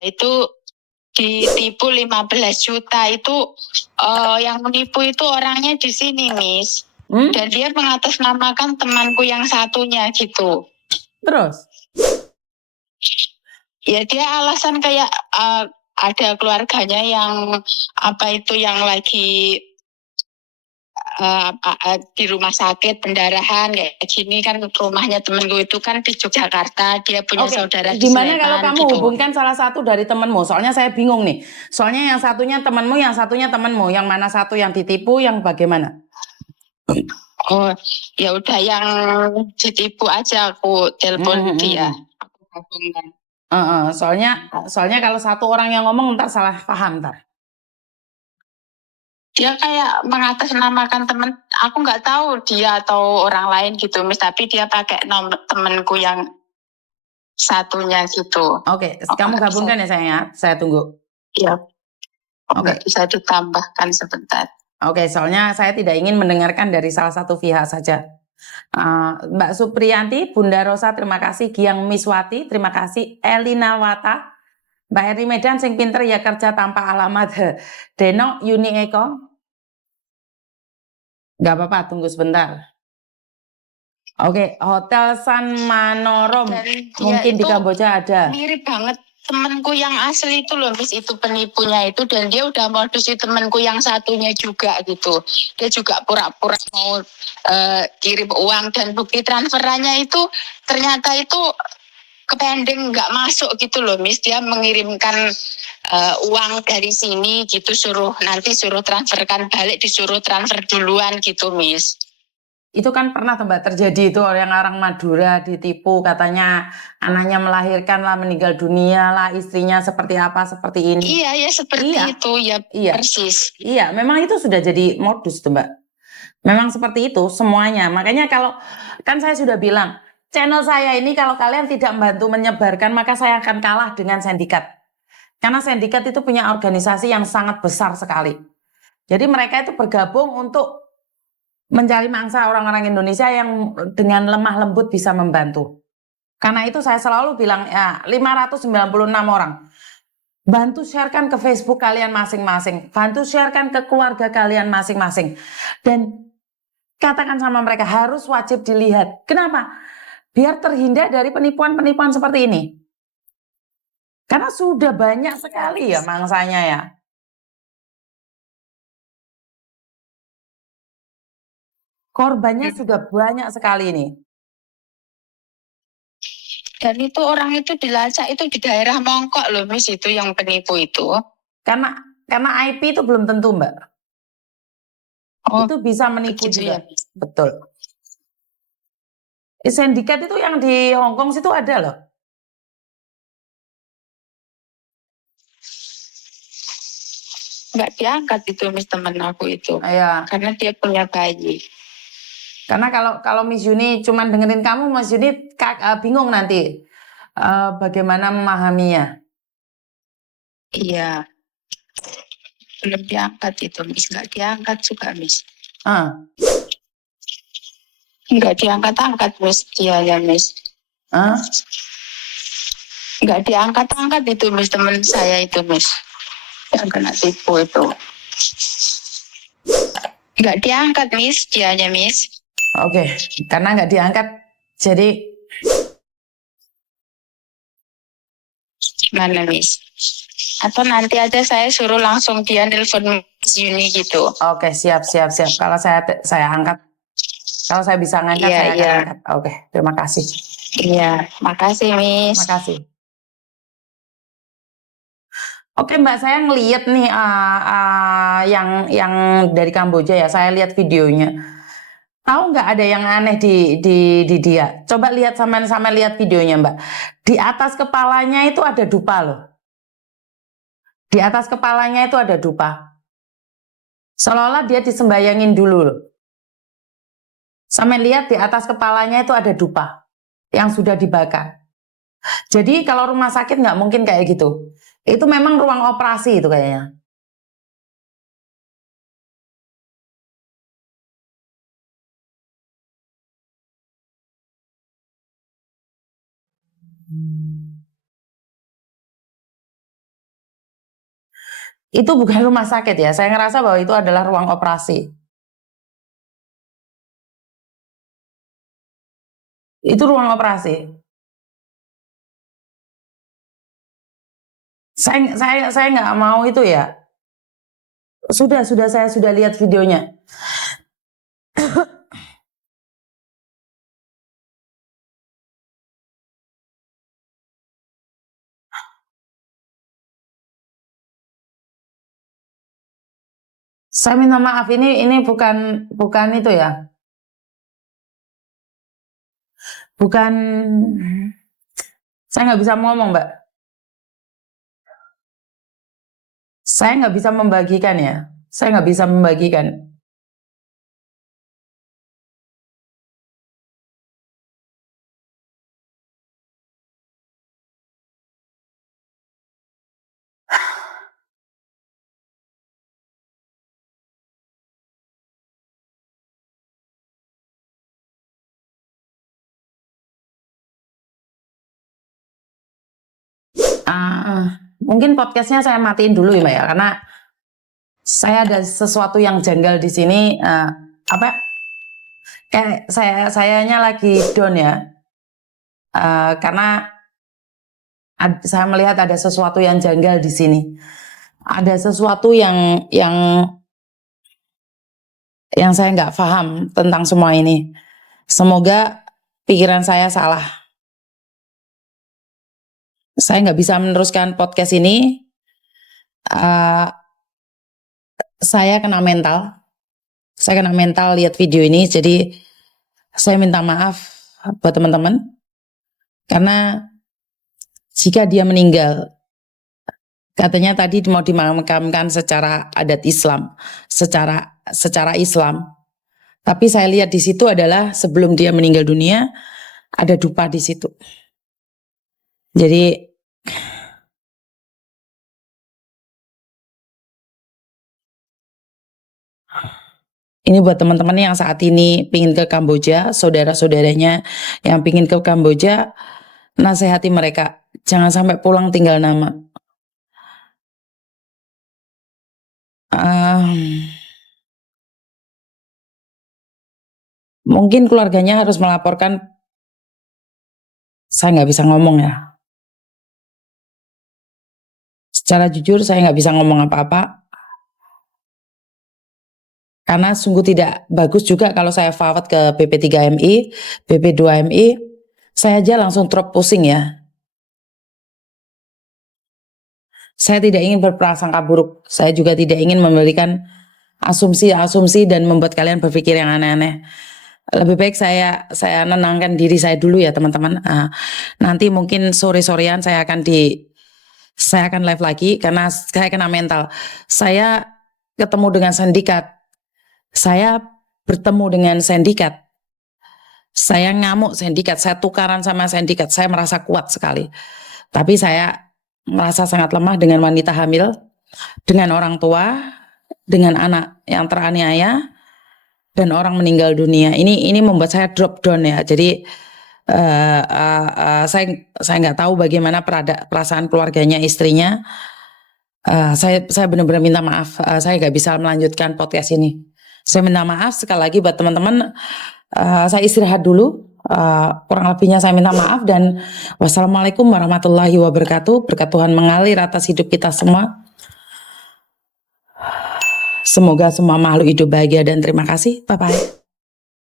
itu ditipu 15 juta itu yang menipu itu orangnya di sini, Miss. Dan dia mengatasnamakan temanku yang satunya gitu. Terus? Ya dia alasan kayak ada keluarganya yang yang lagi di rumah sakit pendarahan kayak gini kan, rumahnya temenku itu kan di Yogyakarta, dia punya saudara di Gimana Sleman. kalau kamu gitu. hubungkan salah satu dari temenmu? Soalnya saya bingung nih. Soalnya yang satunya temenmu, yang satunya temenmu. Yang mana satu yang ditipu, yang bagaimana? Oh, ya udah yang ditipu aja aku telepon dia. Aku hubungkan. Soalnya kalau satu orang yang ngomong ntar salah paham ntar. Dia kayak mengatasnamakan temen, aku nggak tahu dia atau orang lain gitu, Miss, tapi dia pakai nomor temenku yang satunya gitu. Oke, kamu gabungkan ya sayang ya, saya tunggu. Iya. Oke. Bisa ditambahkan sebentar. Oke, soalnya saya tidak ingin mendengarkan dari salah satu pihak saja. Mbak Supriyanti, Bunda Rosa, terima kasih. Giang Miswati, terima kasih. Elina Wata, Mbak Heri Medan, sing pinter ya kerja tanpa alamat. Deno Yuni Eko, nggak apa-apa, tunggu sebentar. Oke, Hotel San Manorom, mungkin di Kamboja ada. Mirip banget temanku yang asli itu loh, Miss, itu penipunya itu, dan dia udah modusi temanku yang satunya juga gitu. Dia juga pura-pura mau kirim uang, dan bukti transferannya itu ternyata itu kepending nggak masuk gitu loh, Miss. Dia mengirimkan uang dari sini gitu, nanti suruh transferkan balik, disuruh transfer duluan gitu, Miss. Itu kan pernah Mbak terjadi itu, yang orang Madura ditipu, katanya anaknya melahirkan lah, meninggal dunia lah, istrinya seperti apa, seperti ini. Iya ya, seperti itu ya, persis. Iya, memang itu sudah jadi modus tuh Mbak. Memang seperti itu semuanya. Makanya kalau kan saya sudah bilang, channel saya ini kalau kalian tidak membantu menyebarkan, maka saya akan kalah dengan sindikat. Karena sindikat itu punya organisasi yang sangat besar sekali. Jadi mereka itu bergabung untuk mencari mangsa orang-orang Indonesia yang dengan lemah lembut bisa membantu. Karena itu saya selalu bilang ya 596 orang. Bantu sharekan ke Facebook kalian masing-masing. Bantu sharekan ke keluarga kalian masing-masing. Dan katakan sama mereka harus wajib dilihat. Kenapa? Biar terhindar dari penipuan-penipuan seperti ini. Karena sudah banyak sekali ya mangsanya ya. Korbannya sudah banyak sekali ini. Dan itu orang itu dilacak itu di daerah Mongkok loh, Miss, itu yang penipu itu. Karena IP itu belum tentu, Mbak. Itu bisa menipu juga. Ya? Betul. Sindikat itu yang di Hong Kong situ ada loh. Nggak diangkat itu, Miss, temen aku itu. Iya. Karena dia punya bayi. Karena kalau Miss Yuni cuma dengerin kamu, Miss Yuni bingung nanti bagaimana memahaminya. Iya. Belum diangkat itu, Miss. Nggak diangkat juga, Miss. Nggak diangkat-angkat, Miss. Iya ya, Miss. Nggak diangkat-angkat itu, Miss, teman saya itu, Miss. Yang kena tipu itu. Nggak diangkat, Miss. Dianya, Miss. Oke, karena nggak diangkat, jadi gimana, Miss? Atau nanti aja saya suruh langsung dia nelfon Miss Yuni gitu. Oke, siap. Kalau saya angkat, kalau saya bisa ngangkat, saya akan angkat. Oke, terima kasih. Iya, makasih, Miss. Makasih. Oke Mbak, saya ngeliat nih yang dari Kamboja ya, saya lihat videonya. Tahu nggak ada yang aneh di dia? Coba lihat sama lihat videonya Mbak. Di atas kepalanya itu ada dupa loh. Di atas kepalanya itu ada dupa. Seolah-olah dia disembayangin dulu loh. Sampai lihat di atas kepalanya itu ada dupa yang sudah dibakar. Jadi kalau rumah sakit nggak mungkin kayak gitu. Itu memang ruang operasi itu kayaknya. itu bukan rumah sakit ya. Saya ngerasa bahwa itu adalah ruang operasi. Itu ruang operasi. Saya nggak mau itu ya. Saya sudah lihat videonya. Saya minta maaf, ini bukan itu ya. Bukan, saya nggak bisa ngomong, Mbak. Saya nggak bisa membagikan ya. Saya nggak bisa membagikan. Mungkin podcastnya saya matiin dulu ya Mbak ya, karena saya ada sesuatu yang janggal di sini. Apa? Kayak sayanya lagi down ya, karena saya melihat ada sesuatu yang janggal di sini. Ada sesuatu yang saya nggak paham tentang semua ini. Semoga pikiran saya salah. Saya nggak bisa meneruskan podcast ini. Saya kena mental. Saya kena mental lihat video ini. Jadi saya minta maaf buat teman-teman. Karena jika dia meninggal, katanya tadi mau dimakamkan secara adat Islam, secara Islam. Tapi saya lihat di situ adalah sebelum dia meninggal dunia ada dupa di situ. Jadi ini buat teman-teman yang saat ini pingin ke Kamboja, saudara-saudaranya yang pingin ke Kamboja, nasihati mereka, jangan sampai pulang tinggal nama. Mungkin keluarganya harus melaporkan, saya nggak bisa ngomong ya. Secara jujur saya nggak bisa ngomong apa-apa. Karena sungguh tidak bagus juga kalau saya forward ke BP3MI, BP2MI, saya aja langsung drop pusing ya. Saya tidak ingin berprasangka buruk, saya juga tidak ingin memberikan asumsi-asumsi dan membuat kalian berpikir yang aneh-aneh. Lebih baik saya nenangkan diri saya dulu ya teman-teman. Nanti mungkin sore-sorean saya akan live lagi karena saya kena mental. Saya ketemu dengan sindikat. Saya bertemu dengan sindikat. Saya ngamuk sindikat, saya tukaran sama sindikat, saya merasa kuat sekali. Tapi saya merasa sangat lemah dengan wanita hamil, dengan orang tua, dengan anak yang teraniaya, dan orang meninggal dunia. Ini membuat saya drop down ya. Jadi saya nggak tahu bagaimana perasaan keluarganya, istrinya. Saya benar-benar minta maaf. Saya nggak bisa melanjutkan podcast ini. Saya minta maaf sekali lagi buat teman-teman. Saya istirahat dulu. Kurang lebihnya saya minta maaf dan wassalamualaikum warahmatullahi wabarakatuh. Berkat Tuhan mengalir atas hidup kita semua. Semoga semua makhluk hidup bahagia dan terima kasih. Bye-bye.